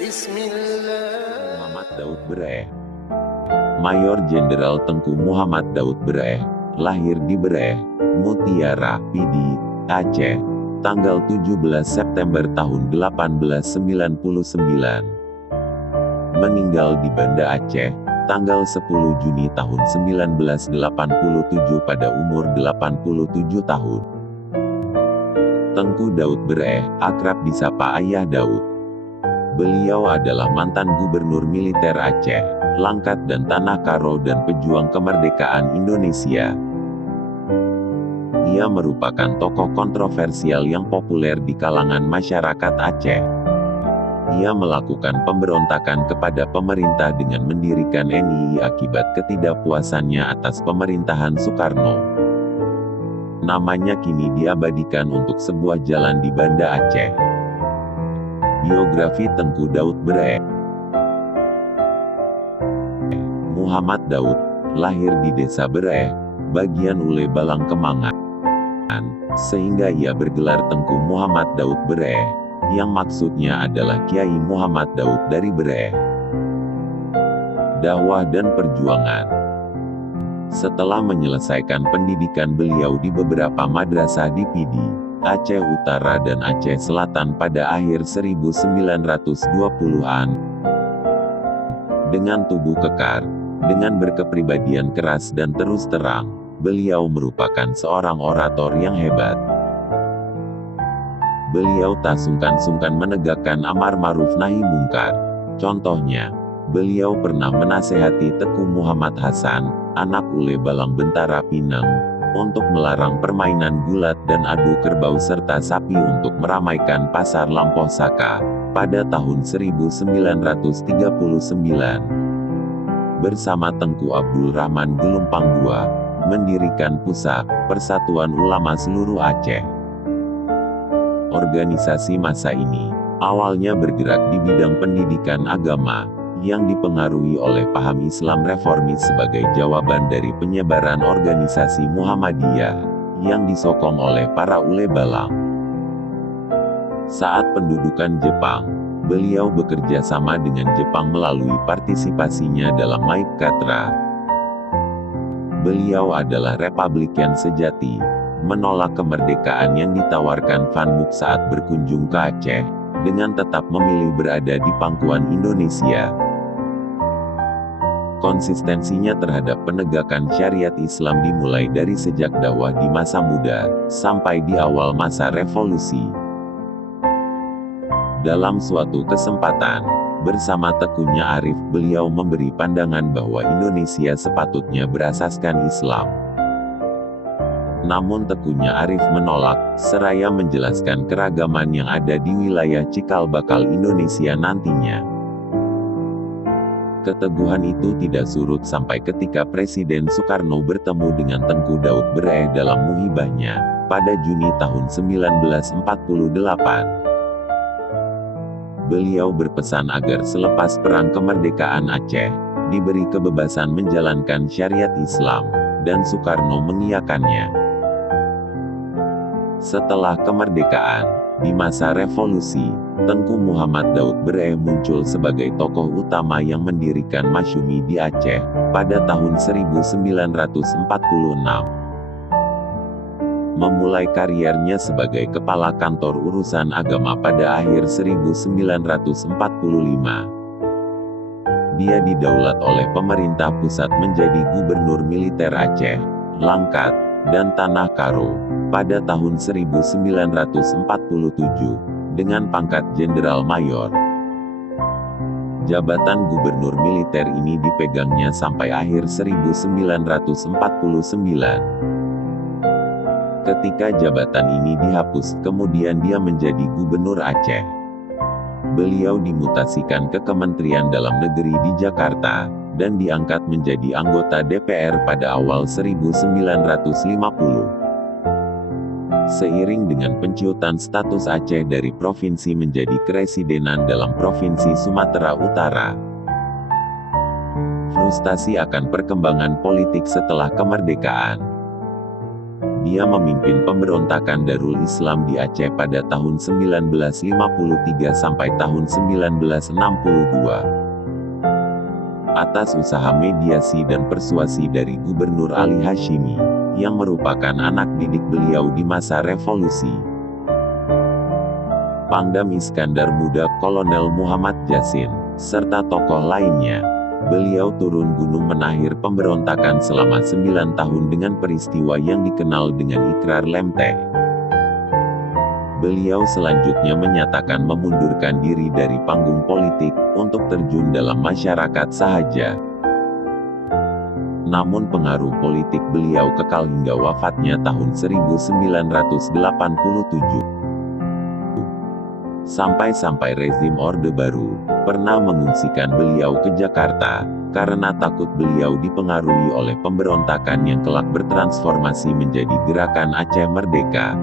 Bismillah. Muhammad Daud Beraeh. Mayor Jenderal Tengku Muhammad Daud Beraeh, lahir di Beraeh, Mutiara, Pidi, Aceh, tanggal 17 September tahun 1899. Meninggal di Banda Aceh, tanggal 10 Juni tahun 1987 pada umur 87 tahun. Tengku Daud Beraeh, akrab disapa Ayah Daud. Beliau adalah mantan gubernur militer Aceh, Langkat dan Tanah Karo dan pejuang kemerdekaan Indonesia. Ia merupakan tokoh kontroversial yang populer di kalangan masyarakat Aceh. Ia melakukan pemberontakan kepada pemerintah dengan mendirikan NII akibat ketidakpuasannya atas pemerintahan Soekarno. Namanya kini diabadikan untuk sebuah jalan di Banda Aceh. Biografi Tengku Daud Beraeh. Muhammad Daud, lahir di desa Beraeh, bagian Ule Balang Kemangan, sehingga ia bergelar Tengku Muhammad Daud Beraeh, yang maksudnya adalah Kiai Muhammad Daud dari Beraeh. Dakwah dan perjuangan. Setelah menyelesaikan pendidikan beliau di beberapa madrasah di Pidi, Aceh Utara dan Aceh Selatan pada akhir 1920-an. Dengan tubuh kekar, dengan berkepribadian keras dan terus terang, beliau merupakan seorang orator yang hebat. Beliau tak sungkan-sungkan menegakkan amar ma'ruf nahi mungkar. Contohnya, beliau pernah menasehati Tengku Muhammad Hasan, anak Ule Balang Bentara Pinang, untuk melarang permainan gulat dan adu kerbau serta sapi untuk meramaikan pasar Lampoh Saka, pada tahun 1939. Bersama Tengku Abdul Rahman Gelumpang II, mendirikan PUSAK, Persatuan Ulama Seluruh Aceh. Organisasi massa ini, awalnya bergerak di bidang pendidikan agama, yang dipengaruhi oleh paham Islam reformis sebagai jawaban dari penyebaran organisasi Muhammadiyah, yang disokong oleh para Ule Balang. Saat pendudukan Jepang, beliau bekerja sama dengan Jepang melalui partisipasinya dalam Maipkatra. Beliau adalah Republikan sejati, menolak kemerdekaan yang ditawarkan Van Mook saat berkunjung ke Aceh, dengan tetap memilih berada di pangkuan Indonesia. Konsistensinya terhadap penegakan syariat Islam dimulai dari sejak dakwah di masa muda, sampai di awal masa revolusi. Dalam suatu kesempatan, bersama Tekunya Arif, beliau memberi pandangan bahwa Indonesia sepatutnya berasaskan Islam. Namun Tekunya Arif menolak, seraya menjelaskan keragaman yang ada di wilayah cikal bakal Indonesia nantinya. Keteguhan itu tidak surut sampai ketika Presiden Soekarno bertemu dengan Tengku Daud Beraeh dalam muhibahnya, pada Juni tahun 1948. Beliau berpesan agar selepas perang kemerdekaan Aceh, diberi kebebasan menjalankan syariat Islam, dan Soekarno mengiyakannya. Setelah kemerdekaan, di masa revolusi, Tengku Muhammad Daud Beraeh muncul sebagai tokoh utama yang mendirikan Masyumi di Aceh, pada tahun 1946. Memulai kariernya sebagai kepala kantor urusan agama pada akhir 1945. Dia didaulat oleh pemerintah pusat menjadi gubernur militer Aceh, Langkat, dan Tanah Karo, pada tahun 1947. Dengan pangkat Jenderal Mayor. Jabatan gubernur militer ini dipegangnya sampai akhir 1949. Ketika jabatan ini dihapus, kemudian dia menjadi gubernur Aceh. Beliau dimutasikan ke Kementerian Dalam Negeri di Jakarta, dan diangkat menjadi anggota DPR pada awal 1950. Seiring dengan penciutan status Aceh dari provinsi menjadi keresidenan dalam Provinsi Sumatera Utara. Frustasi akan perkembangan politik setelah kemerdekaan. Dia memimpin pemberontakan Darul Islam di Aceh pada tahun 1953 sampai tahun 1962. Atas usaha mediasi dan persuasi dari Gubernur Ali Hashimi, yang merupakan anak didik beliau di masa revolusi, Pangdam Iskandar Muda Kolonel Muhammad Jasin, serta tokoh lainnya, beliau turun gunung menakhir pemberontakan selama 9 tahun dengan peristiwa yang dikenal dengan Ikrar Lem Teh. Beliau selanjutnya menyatakan memundurkan diri dari panggung politik, untuk terjun dalam masyarakat sahaja. Namun pengaruh politik beliau kekal hingga wafatnya tahun 1987. Sampai-sampai rezim Orde Baru pernah mengungsikan beliau ke Jakarta, karena takut beliau dipengaruhi oleh pemberontakan yang kelak bertransformasi menjadi Gerakan Aceh Merdeka.